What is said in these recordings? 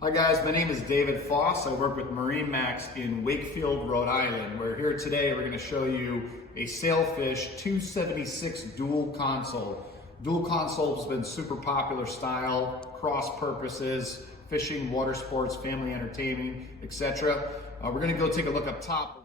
Hi guys, my name is David Foss. I work with MarineMax in Wakefield, Rhode Island. We're here today, we're going to show you a Sailfish 276 dual console. Dual console has been super popular style, cross purposes, fishing, water sports, family entertaining, etc. We're going to go take a look up top.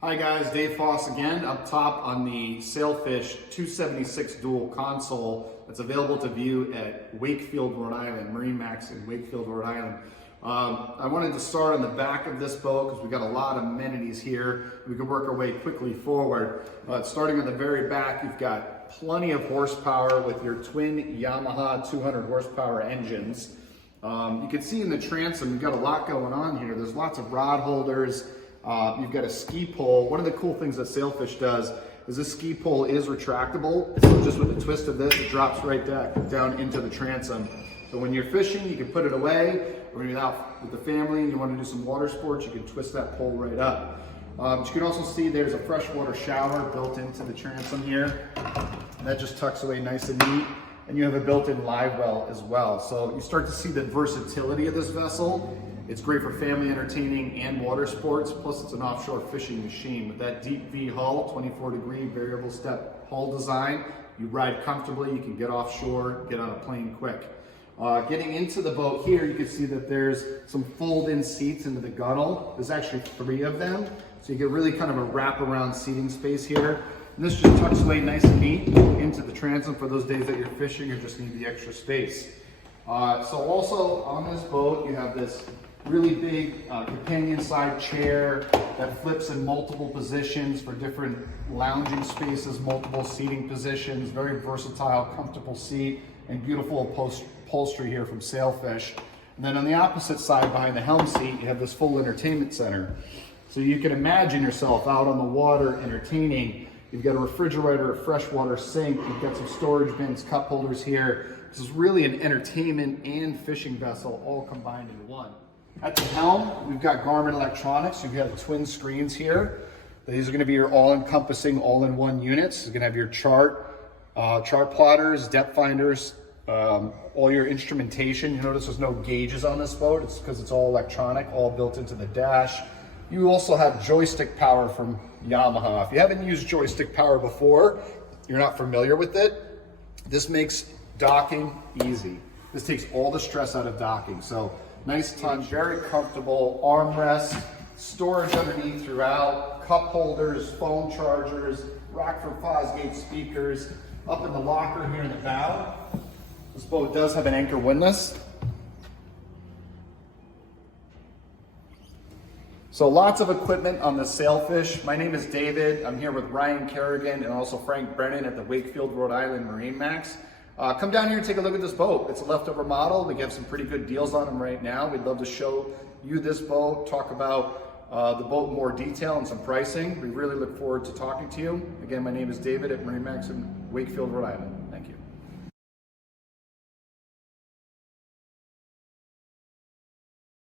Hi guys, Dave Foss again, up top on the Sailfish 276 dual console that's available to view at Wakefield, Rhode Island, MarineMax in Wakefield, Rhode Island. I wanted to start on the back of this boat because we've got a lot of amenities here. We can work our way quickly forward. Starting on the very back, you've got plenty of horsepower with your twin Yamaha 200 horsepower engines. You can see in the transom, you've got a lot going on here. There's lots of rod holders. You've got a ski pole. One of the cool things that Sailfish does is this ski pole is retractable. So just with the twist of this, it drops right down into the transom. So when you're fishing, you can put it away, or when you're out with the family and you want to do some water sports, you can twist that pole right up. But you can also see there's a freshwater shower built into the transom here. And that just tucks away nice and neat. And you have a built-in livewell as well. So you start to see the versatility of this vessel. It's great for family entertaining and water sports, plus it's an offshore fishing machine. With that deep V hull, 24-degree variable step hull design, you ride comfortably, you can get offshore, get on a plane quick. Getting into the boat here, you can see that there's some fold-in seats into the gunnel. There's actually 3 of them, so you get really kind of a wraparound seating space here. And this just tucks away nice and neat into the transom for those days that you're fishing or just need the extra space. So also on this boat, you have this really big companion side chair that flips in multiple positions for different lounging spaces, multiple seating positions, very versatile, comfortable seat, and beautiful upholstery here from Sailfish. And then on the opposite side behind the helm seat, you have this full entertainment center. So you can imagine yourself out on the water entertaining. You've got a refrigerator, a freshwater sink, you've got some storage bins, cup holders here. This is really an entertainment and fishing vessel all combined in one. At the helm, we've got Garmin electronics. You've got twin screens here. These are going to be your all-encompassing, all-in-one units. You're going to have your chart plotters, depth finders, all your instrumentation. You notice there's no gauges on this boat. It's because it's all electronic, all built into the dash. You also have joystick power from Yamaha. If you haven't used joystick power before, you're not familiar with it, this makes docking easy. This takes all the stress out of docking. So nice touch, very comfortable armrest, storage underneath throughout, cup holders, phone chargers, rack for Fosgate speakers. Up in the locker here in the bow, this boat does have an anchor windlass. So lots of equipment on the Sailfish. My name is David. I'm here with Ryan Kerrigan and also Frank Brennan at the Wakefield, Rhode Island MarineMax. Come down here and take a look at this boat. It's a leftover model. We have some pretty good deals on them right now. We'd love to show you this boat, talk about the boat in more detail and some pricing. We really look forward to talking to you. Again, my name is David at MarineMax in Wakefield, Rhode Island.